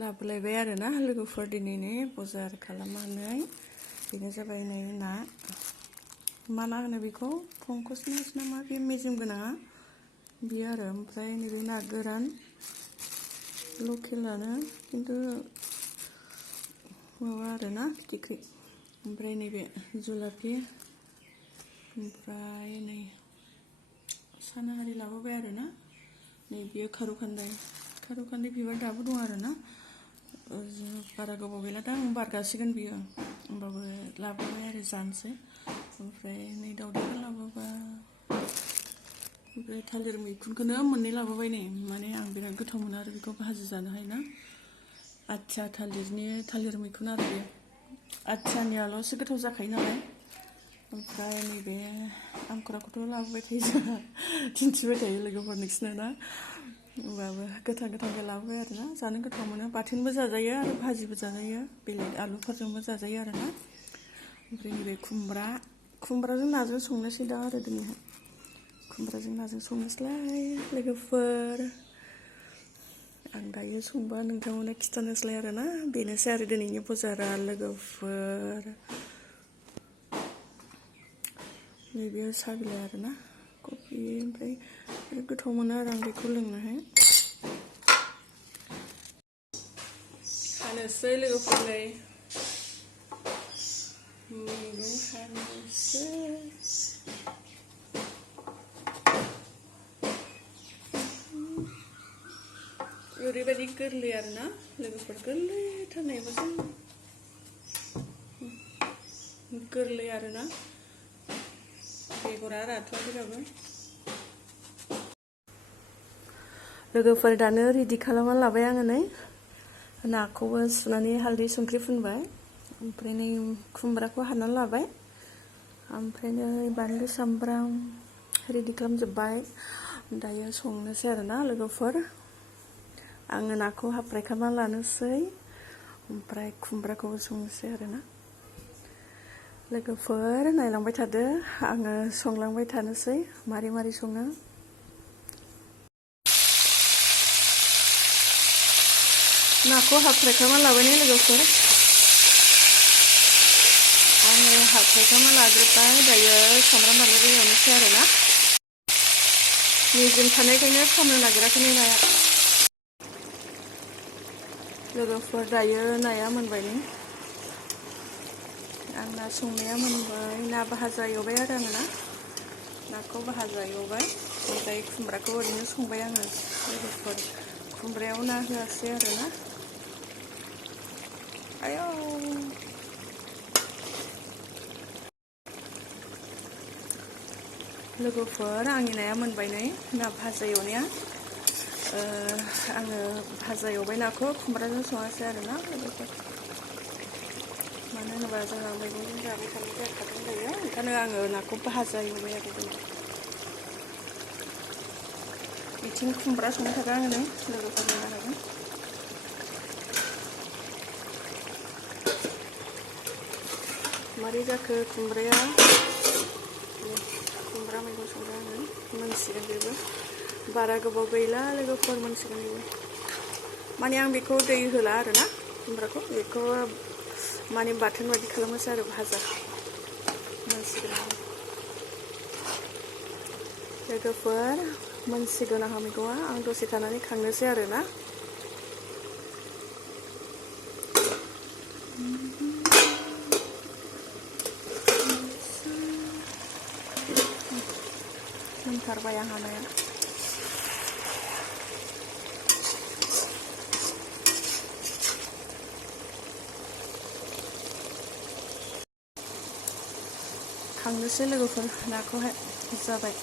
लाबोलायबाय आरोना लोगोफोर दिनैनि बाजार खालामनानै बेनो जाबाय नै ना मा ना होनो बेखौ पंकज ना मा बे मेजेम गोनाङा बियो आरो ओमफ्राय नैबे ना गोरान लकेलानो खिन्थु माबा आरोना फिथिख्रि ओमफ्राय नैबे जुलाफि ओमफ्राय नै सानाहारि लाबोबाय आरोना नै बियो खारौ खान्दाय बिबार दाबो दं आरोना बारा गोबाव गैला दा बारगासिगोन बियो होमबाबो लाबोबाय आरो जानोसै ओमफ्राय नै दावदैफोर लाबोबाय ओमफ्राय थालिर मैखुनखौनो मोननै लाबोबाय नै माने आं बिराद गोथाव मोनो आरो बेखौ भाजि जानो हायोना आथिया थालिर मैखुन आरो बे आथियानियाल'सो गोथाव जाखायो नालाय ओमफ्राय नैबे आंखुराखौथ' लाबोबाय थायो जोंहा दिन्थिबाय थायो लोगोफोर नोंसिनो ना होमबाबो गोथां लाबोबाय आरोना जानो गोथाव मोनो बाथोनबो जाजायो आरो भाजिबो जाजायो बेलेग आलुफोरजोंबो जाजायो आरोना ओमफ्राय नैबे खुमब्राजों नाजों संनोसै दा आरो दिनैहाय खुमब्राजों नाजों संनोसैलाय लोगोफोर आं दायो संबा नोंथांमोननो खिथानोसैलाय आरोना बेनोसै आरो दिनैनि बाजारा लोगोफोर नैबे साहा बिलाइ आरोना कफि ओमफ्राय बिराद गोथाव मोनो आरो आं बेखौ लोंनोहाय हानोसै लोगोफोर नै मैगं हानोसै ओरैबायदि गोरलै आरोना लोगोफोर गोरलैथारनायबो गोरलै आरोना बेगरा राथ'वाखैबाबो लोगोफोर दानो रेडि खालामना लाबाय आङो नै नाखौबो सुनानै हालदै संख्रि फुनबाय ओमफ्राय नै खुमब्राखौ हानानै लाबाय ओमफ्राय नै बानलु सामब्राम रेडि खालामजोब्बाय दायो संनोसै आरोना लोगोफोर आङो नाखौ हाफ फ्राय खालामना लानोसै ओमफ्राय खुमब्राखौबो संनोसै आरोना लोगोफोर नायलांबाय थादो आङो संलांबाय थानोसै मारै सङो नाखौ हाफ फ्राय खालामना लाबाय ने लोगोफोर आङो हाफ फ्राय खालामना लाग्रोबाय दायो सामब्राम बानलु एवनोसै आरोना मेजेम थानायखायनो खामनो नागिराखै नाया लोगोफोर दायो नाया मोनबाय ने आंना संनाया मोनबाय ना भाजा एवबाय आरो आङो नाखौ भाजा एवबाय ओमफ्राय खुमब्राखौ ओरैनो संबाय आङो लोगोफोर खुमब्रायाव ना होआसै आरोना आयौ लोगोफोर आंनि नाया मोनबाय नै ना भाजा एवनाया आङो भाजा एवबाय नाखौ खुमब्राजों सङासै आरोना लोगोफोर मानो होनोबा जोंहा मैगंजों जाबाय थानाय जाखादों दायो ओंखायनो आङो नाखौ भाजा एवबाय आरो दिनै बिथिं खुमब्रा संनो थाखाय आङो नै लोगोफोर नायनो हागोन मारै जाखो खुमब्राया खुमब्रा मैगं संग्रा आङो मोनसिगोन बेबो बारा गोबाव गैला लोगोफोर मोनसिगोन बेबो माने आं बेखौ दै होला आरोना खुमब्राखौ बेखौ माने बाथोन बायदि खालामोसै आरो भाजा मोनसिगोन लोगोफोर मोनसिगोन आंहा मैगङा आं दसे थानानै खांनोसै आरोना मोनथारबाय आंहा नाया खांनोसै लोगोफोर नाखौहाय जाबाय